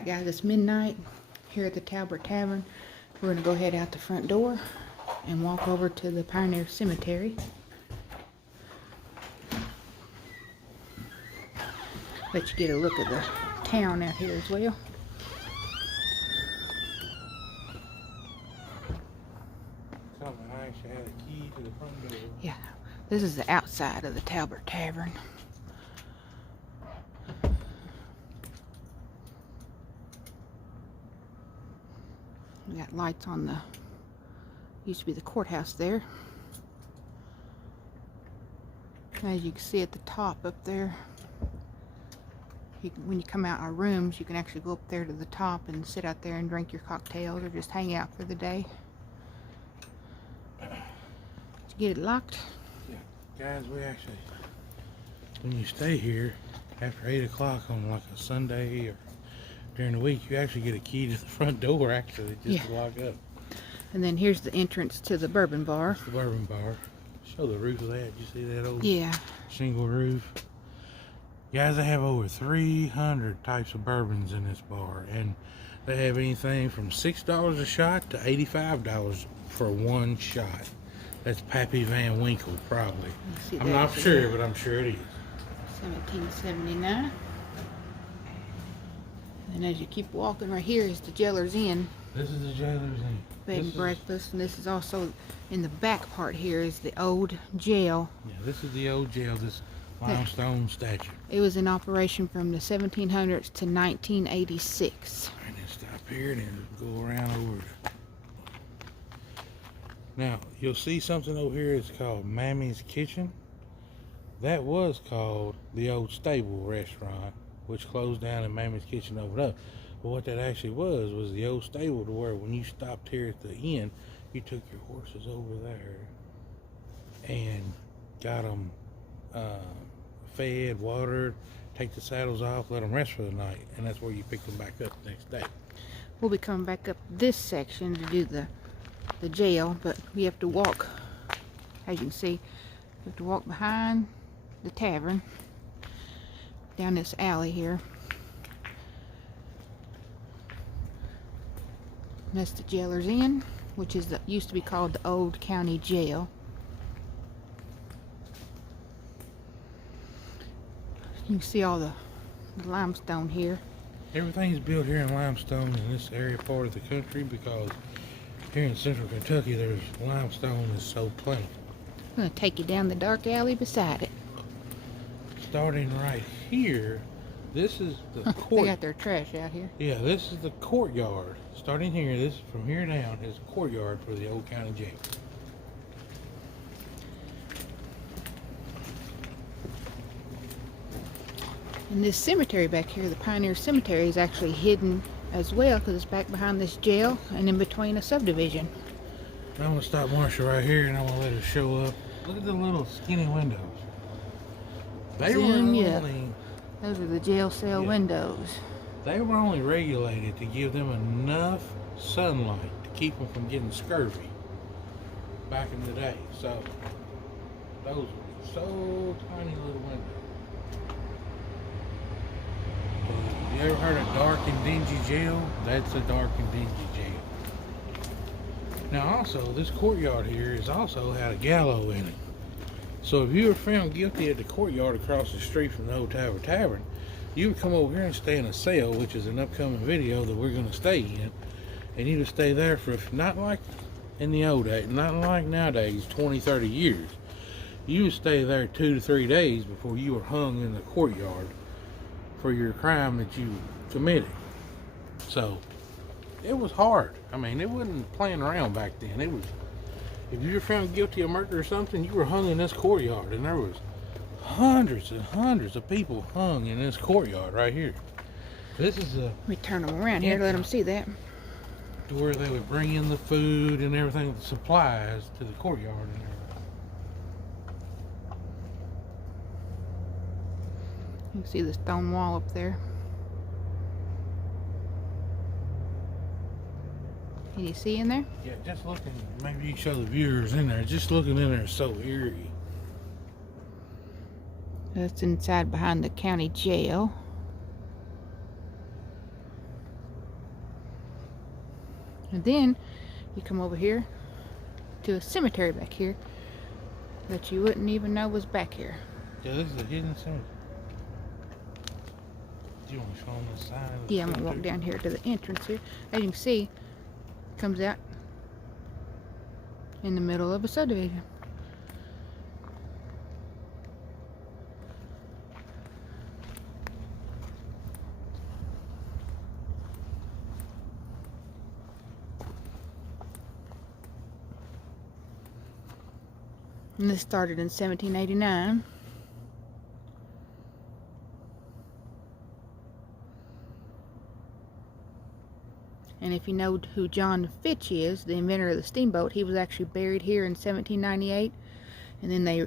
Alright guys, it's midnight here at the Talbert Tavern. We're going to go head out the front door and walk over to the Pioneer Cemetery. Let you get a look at the town out here as well. I actually had a key to the front door. Yeah, this is the outside of the Talbert Tavern. We got lights on the, used to be the courthouse there. As you can see at the top up there, when you come out our rooms, you can actually go up there to the top and sit out there and drink your cocktails or just hang out for the day. Did you get it locked? Yeah, guys, we actually, when you stay here after 8 o'clock on like a Sunday or during the week, you actually get a key to the front door actually just to lock up. And then here's the entrance to the Bourbon bar. That's the Bourbon bar. Show the roof of that. You see that old shingle roof? Guys, they have over 300 types of bourbons in this bar, and they have anything from $6 a shot to $85 for one shot. That's Pappy Van Winkle, probably. I'm not sure, but I'm sure it is. 1779. And as you keep walking, right here is the Jailer's Inn. This is the Jailer's Inn. Bed and breakfast, and this is also in the back part here is the old jail. Yeah, this is the old jail, this limestone statue. It was in operation from the 1700s to 1986. And then stop here and then go around over. Now, you'll see something over here. It's called Mammy's Kitchen. That was called the Old Stable Restaurant, which closed down, and Mammy's Kitchen opened up. But what that actually was the old stable, to where when you stopped here at the inn, you took your horses over there and got them fed, watered, take the saddles off, let them rest for the night, and that's where you pick them back up the next day. We'll be coming back up this section to do the jail, but we have to walk, as you can see, we have to walk behind the tavern down this alley here. And that's the Jailer's Inn, which is used to be called the Old County Jail. You can see all the limestone here. Everything's built here in limestone in this area part of the country, because here in central Kentucky there's limestone is so plentiful. I'm going to take you down the dark alley beside it. Starting right here, this is the court. They got their trash out here. Yeah, this is the courtyard. Starting here, this from here down is the courtyard for the Old County Jail. And this cemetery back here, the Pioneer Cemetery, is actually hidden as well, because it's back behind this jail and in between a subdivision. I'm going to stop Marsha right here, and I'm going to let her show up. Look at the little skinny windows. They were only, those are the jail cell windows. They were only regulated to give them enough sunlight to keep them from getting scurvy back in the day. So those were so tiny little windows. You ever heard of dark and dingy jail? That's a dark and dingy jail. Now also, this courtyard here is also had a gallows in it. So if you were found guilty at the courtyard across the street from the old Talbot Tavern, you would come over here and stay in a cell, which is an upcoming video that we're going to stay in. And you would stay there for, not like in the old days, not like nowadays, 20, 30 years. You would stay there 2 to 3 days before you were hung in the courtyard for your crime that you committed. So it was hard. I mean, it wasn't playing around back then. It was, if you were found guilty of murder or something, you were hung in this courtyard, and there was hundreds and hundreds of people hung in this courtyard right here. This is a... Let me turn them around here to let them see that. To where they would bring in the food and everything, the supplies to the courtyard and everything. You can see the stone wall up there. Can you see in there? Yeah, just looking, maybe you can show the viewers in there. Just looking in there is so eerie. That's inside behind the county jail. And then you come over here to a cemetery back here that you wouldn't even know was back here. Yeah, this is a hidden cemetery. Do you want to show them the sign? Yeah, I'm gonna walk down here to the entrance here. As you can see, it comes out in the middle of a subdivision. And this started in 1789. And if you know who John Fitch is, the inventor of the steamboat, he was actually buried here in 1798. And then they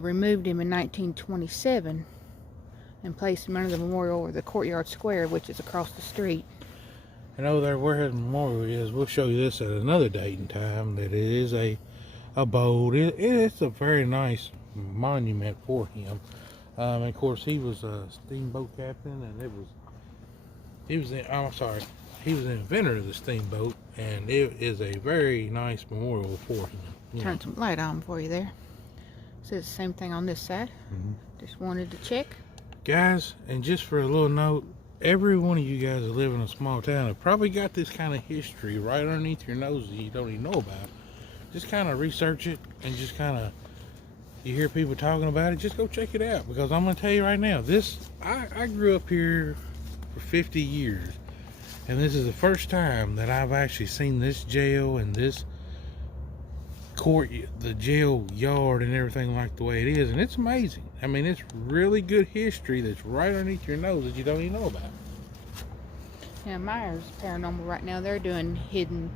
removed him in 1927 and placed him under the memorial or the courtyard square, which is across the street. And over there where his memorial is, we'll show you this at another date and time, that it is a boat. It's a very nice monument for him. And of course, he was a steamboat captain, and he was the inventor of the steamboat, and it is a very nice memorial for him. Turn some light on for you there. Says the same thing on this side. Just wanted to check. Guys, and just for a little note, every one of you guys that live in a small town have probably got this kind of history right underneath your nose that you don't even know about. Just kind of research it, and just kind of, you hear people talking about it, just go check it out. Because I'm going to tell you right now, I grew up here for 50 years, and this is the first time that I've actually seen this jail and this court, the jail yard and everything like the way it is, and it's amazing. I mean, it's really good history that's right underneath your nose that you don't even know about. Yeah, Myers Paranormal right now, they're doing hidden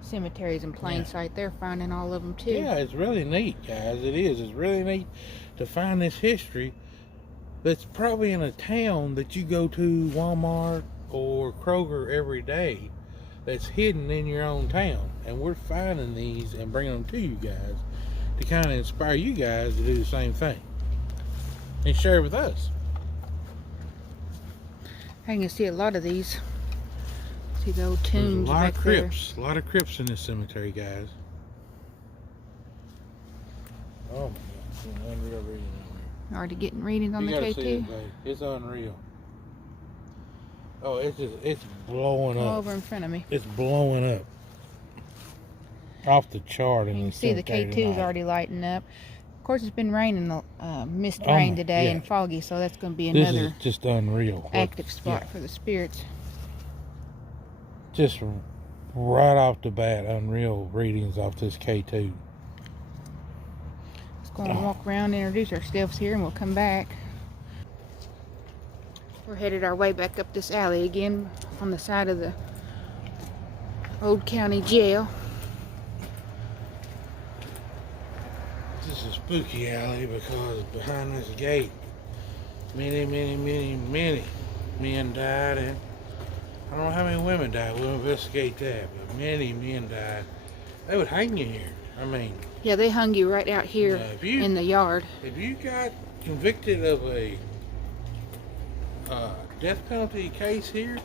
cemeteries in plain sight. They're finding all of them too. Yeah, it's really neat, guys. It is. It's really neat to find this history that's probably in a town that you go to Walmart or Kroger every day, that's hidden in your own town. And we're finding these and bringing them to you guys to kind of inspire you guys to do the same thing and share it with us. I can see a lot of these. See the old tombs back there. A lot of crypts in this cemetery, guys. Oh my God, it's an unreal reading over here. Already getting readings on the You gotta see K2. it, babe. It's unreal. Oh, it's blowing All up. over in front of me. It's blowing up. Off the chart in You the can see the cemetery K2 is tonight. already lighting up. Of course, it's been raining, mist rain today and foggy, so that's going to be This another is just unreal. active spot for the spirits. Just right off the bat, unreal readings off this K2. Let's go and walk around and introduce ourselves here, and we'll come back. We're headed our way back up this alley again on the side of the old county jail. This is a spooky alley because behind this gate, many men died, and I don't know how many women died. We'll investigate that, but many men died. They would hang you here. I mean, Yeah, they hung you right out here in the yard. if you got convicted of a death penalty case here,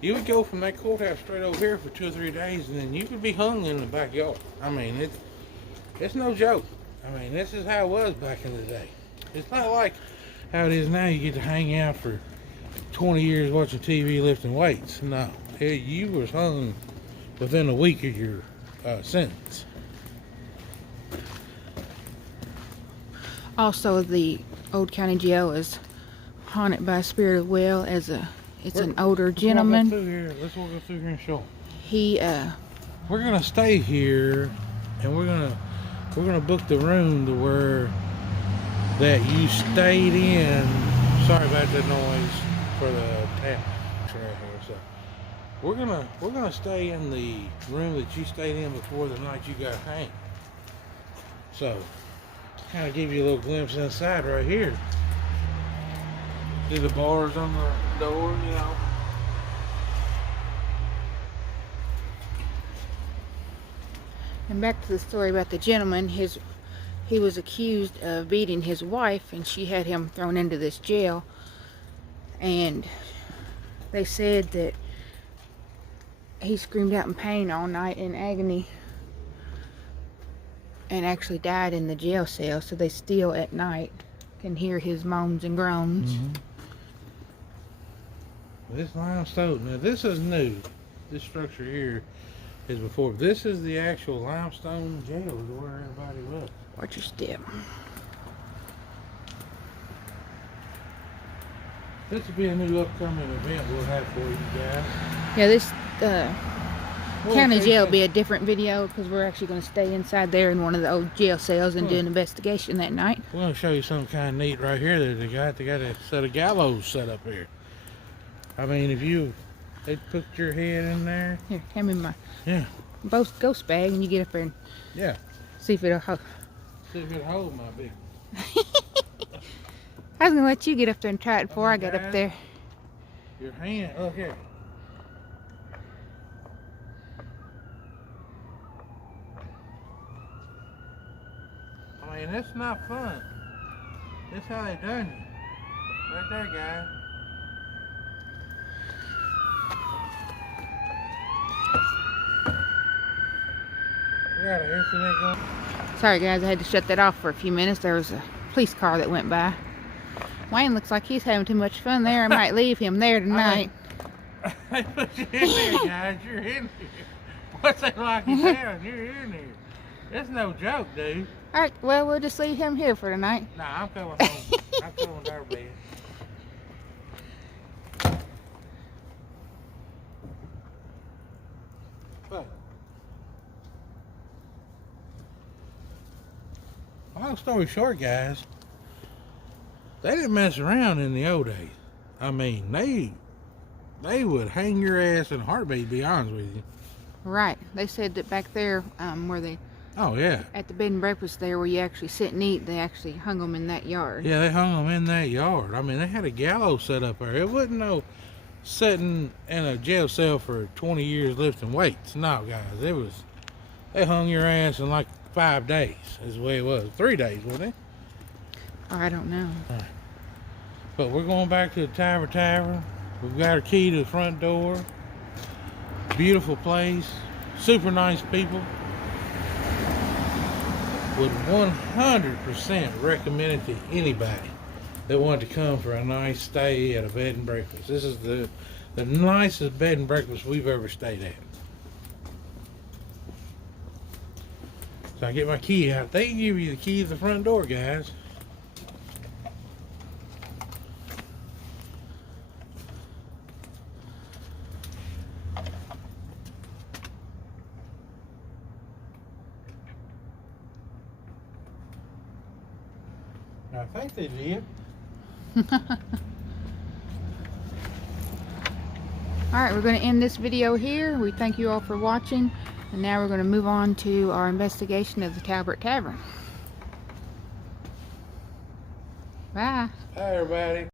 you would go from that courthouse straight over here for 2 or 3 days, and then you could be hung in the backyard. I mean, it's no joke. I mean, this is how it was back in the day. It's not like how it is now. You get to hang out for 20 years watching TV, lifting weights. No, you was hung within a week of your sentence. Also, the old county jail is haunted by a spirit of well as it's an older gentleman. Let's walk up through here and show 'em. He We're gonna stay here, and we're gonna book the room to where that you stayed in. Sorry about the noise for the tap right here. So we're gonna stay in the room that you stayed in before the night you got hanged. So kind of give you a little glimpse inside right here. See the bars on the door, you know. And back to the story about the gentleman, he was accused of beating his wife, and she had him thrown into this jail. And they said that he screamed out in pain all night in agony and actually died in the jail cell, so they still at night can hear his moans and groans. This limestone, now this is new. This structure here is before. This is the actual limestone jail where everybody was. Watch your step. This will be a new upcoming event we'll have for you guys. Yeah, this county jail will be a different video because we're actually going to stay inside there in one of the old jail cells and do an investigation that night. We're going to show you something kind of neat right here that they got. They got a set of gallows set up here. I mean, if they put your head in there. Here, hand me my ghost bag and you get up there and see if it'll hold. See if it'll hold my big. I was going to let you get up there and try it before I got up there. Your hand, look here. I mean, that's not fun. That's how they done it. Right there, guys. We got an incident going. Sorry guys, I had to shut that off for a few minutes. There was a police car that went by. Wayne looks like he's having too much fun there. I might leave him there tonight. I put you in there, guys. You're in here. What's that like you down? You're in here. That's no joke, dude. Alright, well, we'll just leave him here for tonight. Nah, I'm coming home. I'm coming to our bed. But, long story short, guys, they didn't mess around in the old days. I mean, they would hang your ass in a heartbeat, to be honest with you. Right. They said that back there, where they... Oh, yeah. At the bed and breakfast there where you actually sit and eat, they actually hung them in that yard. Yeah, they hung them in that yard. I mean, they had a gallows set up there. It wasn't no sitting in a jail cell for 20 years lifting weights. No, guys. It was... They hung your ass in like 5 days is the way it was. 3 days, wasn't it? Oh, I don't know. All right. But we're going back to the Tavern. We've got our key to the front door. Beautiful place. Super nice people. Would 100% recommend it to anybody that wanted to come for a nice stay at a bed and breakfast. This is the nicest bed and breakfast we've ever stayed at. So I get my key out. They give you the key to the front door, guys. I think they did. Alright, we're going to end this video here. We thank you all for watching. And now we're going to move on to our investigation of the Talbert Tavern. Bye. Hi, everybody.